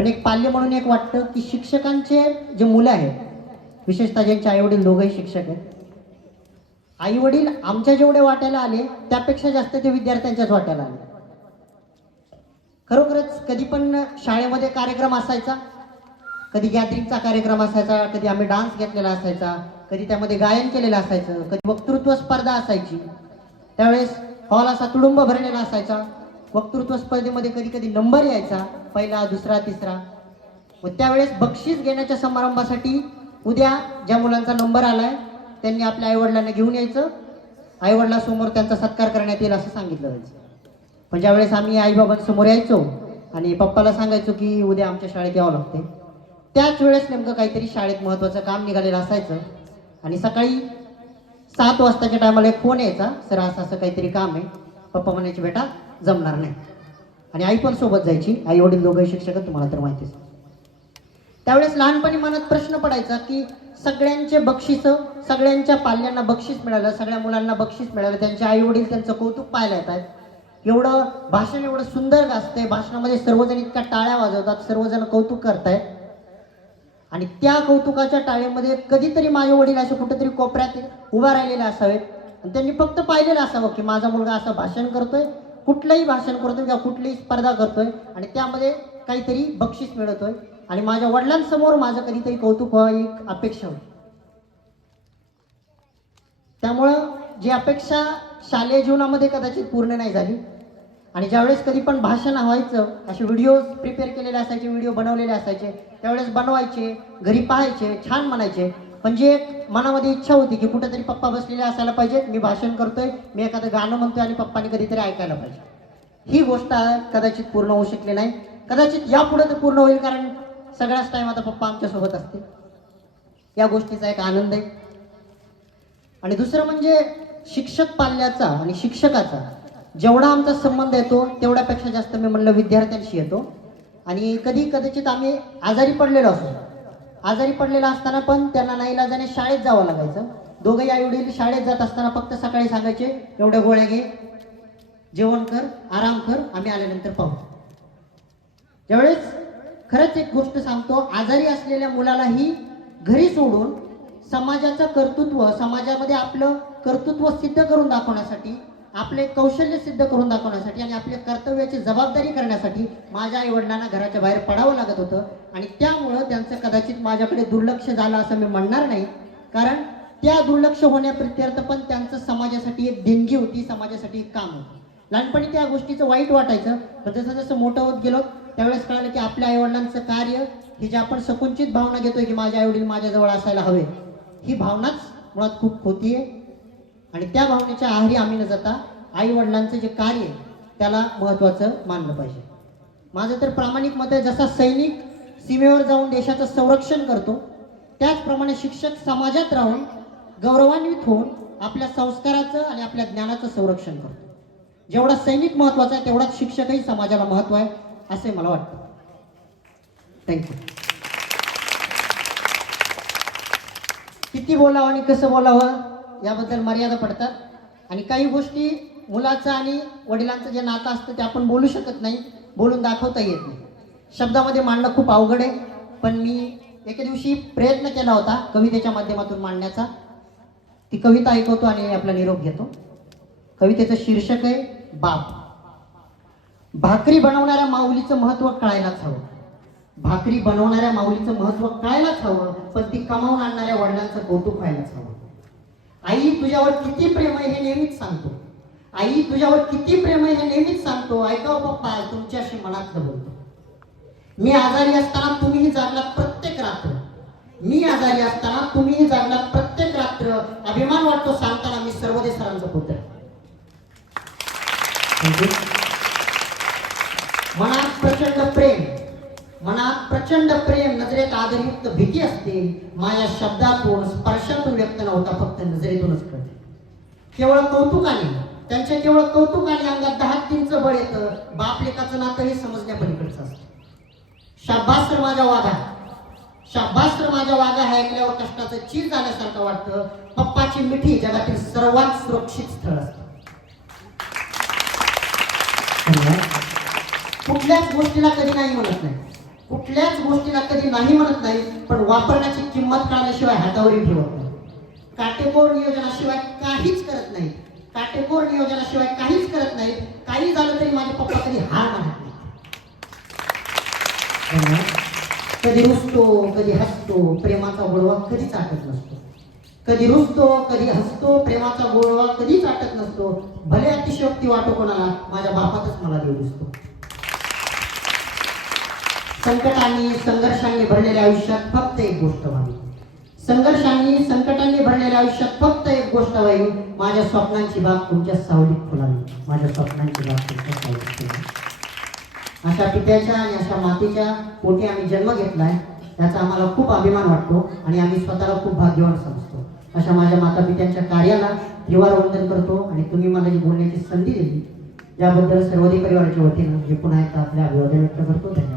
पण एक पाल्य म्हणून एक वाटतं की शिक्षकांचे जे मुलं आहेत विशेषतः ज्यांचे आईवडील दोघंही शिक्षक आहेत आईवडील आमच्या जेवढे वाट्याला आले त्यापेक्षा जास्त ते विद्यार्थ्यांच्याच वाट्याला आले. खरोखरच कधी पण शाळेमध्ये कार्यक्रम असायचा कधी गॅदरिंगचा कार्यक्रम असायचा कधी आम्ही डान्स घेतलेला असायचा कधी त्यामध्ये गायन केलेलं असायचं कधी वक्तृत्व स्पर्धा असायची त्यावेळेस हॉल असा तुडुंब भरलेला असायचा. वक्तृत्व स्पर्धेमध्ये कधी कधी नंबर यायचा पहिला दुसरा तिसरा. व त्यावेळेस बक्षीस घेण्याच्या समारंभासाठी उद्या ज्या मुलांचा नंबर आलाय त्यांनी आपल्या आईवडिलांना घेऊन यायचं. आईवडिलासमोर त्यांचा सत्कार करण्यात येईल असं सांगितलं जायचं. पण ज्यावेळेस आम्ही आईबाबांसमोर यायचो आणि पप्पाला सांगायचो की उद्या आमच्या शाळेत यावं लागते त्याच वेळेस नेमकं काहीतरी शाळेत महत्त्वाचं काम निघालेलं असायचं. आणि सकाळी सात वाजताच्या टायमाला एक फोन यायचा सर असं असं काहीतरी काम आहे. पप्पा म्हणायचे बेटा जमणार नाही. आणि आई पण सोबत जायची. आई वडील दोघंही शिक्षक तुम्हाला तर माहितीच त्यावेळेस लहानपणी मनात प्रश्न पडायचा की सगळ्यांचे बक्षीस सगळ्यांच्या पाल्यांना बक्षीस मिळालं सगळ्या मुलांना बक्षीस मिळालं त्यांचे आई वडील त्यांचं कौतुक पाहायला येत आहेत एवढं भाषण एवढं सुंदर गाजतंय. भाषणामध्ये सर्वजण इतक्या टाळ्या वाजवतात सर्वजण कौतुक करतायत आणि त्या कौतुकाच्या टाळेमध्ये कधीतरी माझे वडील असे कुठेतरी कोपऱ्यात उभा राहिलेले असावेत. आणि त्यांनी फक्त पाहिलेलं असावं की माझा मुलगा असं भाषण करतोय कुठलंही भाषण करतोय किंवा कुठलीही स्पर्धा करतोय आणि त्यामध्ये काहीतरी बक्षीस मिळवतोय आणि माझ्या वडिलांसमोर माझं कधीतरी कौतुक व्हावं ही एक अपेक्षा होती. त्यामुळं जी अपेक्षा शालेय जीवनामध्ये कदाचित पूर्ण नाही झाली. आणि ज्यावेळेस कधी पण भाषण व्हायचं असे व्हिडिओ प्रिपेअर केलेले असायचे व्हिडिओ बनवलेले असायचे त्यावेळेस बनवायचे घरी पाहायचे छान म्हणायचे. म्हणजे एक मनामध्ये इच्छा होती की कुठेतरी पप्पा बसलेले असायला पाहिजेत मी भाषण करतोय मी एखादं गाणं म्हणतोय आणि पप्पाने कधीतरी ऐकायला पाहिजे. ही गोष्ट कदाचित पूर्ण होऊ शकली नाही. कदाचित यापुढे तर पूर्ण होईल कारण सगळ्याच टाइम आता पप्पा आमच्यासोबत असते. या गोष्टीचा एक आनंद आहे. आणि दुसरं म्हणजे शिक्षक पाल्याचा आणि शिक्षकाचा जेवढा आमचा संबंध येतो तेवढ्यापेक्षा जास्त मी म्हणलं विद्यार्थ्यांशी येतो. आणि कधी कदाचित आम्ही आजारी पडलेलो असतो. आजारी पडलेला असताना पण त्यांना नाईलाजाने शाळेत जावं लागायचं. दोघंही आई वडील शाळेत जात असताना फक्त सकाळी सांगायचे एवढ्या गोळ्या घे जेवण कर आराम कर आम्ही आल्यानंतर पाहू. त्यावेळेस खरंच एक गोष्ट सांगतो आजारी असलेल्या मुलालाही घरी सोडून समाजाचं कर्तृत्व समाजामध्ये आपलं कर्तृत्व सिद्ध करून दाखवण्यासाठी आपले कौशल्य सिद्ध करून दाखवण्यासाठी आणि आपल्या कर्तव्याची जबाबदारी करण्यासाठी माझ्या आई वडिलांना घराच्या बाहेर पडावं लागत होतं. आणि त्यामुळं त्यांचं कदाचित माझ्याकडे दुर्लक्ष झालं असं मी म्हणणार नाही. कारण त्या दुर्लक्ष होण्याप्रित्यर्थ पण त्यांचं समाजासाठी एक देणगी होती समाजासाठी एक काम होतं. लहानपणी त्या गोष्टीचं वाईट वाटायचं. पण जसं जसं मोठं होत गेलो त्यावेळेस कळालं की आपल्या आईवडिलांचं कार्य ही जे आपण सकुंचित भावना घेतोय की माझ्या आईवडील माझ्याजवळ असायला हवे ही भावनाच मुळात खूप होतीये आणि त्या भावनेच्या आहारी आम्ही न जाता आई वडिलांचं जे कार्य आहे त्याला महत्त्वाचं मानलं पाहिजे. माझं तर प्रामाणिक मत आहे जसा सैनिक सीमेवर जाऊन देशाचं संरक्षण करतो त्याचप्रमाणे शिक्षक समाजात राहून गौरवान्वित होऊन आपल्या संस्काराचं आणि आपल्या ज्ञानाचं संरक्षण करतो. जेवढा सैनिक महत्त्वाचा आहे तेवढाच शिक्षकही समाजाला महत्त्व आहे असे मला वाटतं. थँक्यू किती बोलावं आणि कसं बोलावं? याबद्दल मर्यादा पडतात. आणि काही गोष्टी मुलाचं आणि वडिलांचं जे नातं असतं ते आपण बोलू शकत नाही बोलून दाखवता येत नाही. शब्दामध्ये मांडणं खूप अवघड आहे. पण मी एके दिवशी प्रयत्न केला होता कवितेच्या माध्यमातून मांडण्याचा. ती कविता ऐकवतो आणि आपला निरोप घेतो. कवितेचं शीर्षक आहे बाप. भाकरी बनवणाऱ्या माऊलीचं महत्त्व कळायलाच हवं. भाकरी बनवणाऱ्या माऊलीचं महत्त्व कळायलाच हवं पण ती कमावून आणणाऱ्या वडिलांचं कौतुक व्हायलाच हवं. आई तुझ्यावर किती प्रेम आहे हे नेहमीच सांगतो. आई तुझ्यावर किती प्रेम आहे हे नेहमीच सांगतो. ऐका हो पप्पा तुमच्याशी मनातलं बोलतो. मी आजारी असताना तुम्हीही जागलात प्रत्येक रात्र. मी आजारी असताना तुम्हीही जागलात प्रत्येक रात्र. अभिमान वाटतो सांगताना मी सर्वदे सरांचं पुत्र. म्हणजे? मनात प्रचंड मनात प्रचंड प्रेम नजरेत आदरयुक्त भीती असते. माझ्या शब्दातून स्पर्शातून व्यक्त नव्हता फक्त नजरेतूनच कळते. केवळ कौतुकाने त्यांच्या केवळ कौतुकाने अंगात दहा तीनचं बळ येतं. बापलेकाचं नातं हे समजण्यापलीकडचं असतं. शाब्बास्त्र माझ्या वाघा. शाब्बास्त्र माझ्या वाघा हे ऐकल्यावर कष्टाचं चीज झाल्यासारखं वाटतं. पप्पाची मिठी जगातील सर्वात सुरक्षित स्थळ असतं. कुठल्याच गोष्टीला कधी नाही म्हणत नाही. कुठल्याच गोष्टीला कधी नाही म्हणत नाही पण वापरण्याची किंमत कळल्याशिवाय हातावरील ठेवत नाही. काटेकोर नियोजनाशिवाय काहीच करत नाही. काटेकोर नियोजनाशिवाय काहीच करत नाही. काही झालं तरी माझे पप्पा कधी हार मानत नाही. हो कधी रुसतो कधी हसतो प्रेमाचा गोळवा कधीच आटत नसतो. कधी रुसतो कधी हसतो प्रेमाचा गोळवा कधीच आटत नसतो. भले अतिशयोक्ती वाटो कोणाला माझ्या बापातच मला देऊ दिसतो. संकटांनी संघर्षांनी भरलेल्या आयुष्यात फक्त एक गोष्ट व्हावी. संघर्षांनी संकटांनी भरलेल्या आयुष्यात फक्त एक गोष्ट व्हावी. माझ्या स्वप्नांची बाग तुमच्या सावलीत फुलावी. माझ्या स्वप्नांची बाग तुमच्या सावलीत फुलावी. अशा पित्याच्या आणि अशा मातीच्या पोटी आम्ही जन्म घेतलाय त्याचा आम्हाला खूप अभिमान वाटतो आणि आम्ही स्वतःला खूप भाग्यवान समजतो. अशा माझ्या माता पित्यांच्या कार्याला त्रिवार वंदन करतो आणि तुम्ही मला जी बोलण्याची संधी दिली याबद्दल सर्वधी परिवाराच्या वतीनं मी पुन्हा एकदा आपल्या अभिवादन व्यक्त करतो. धन्यवाद.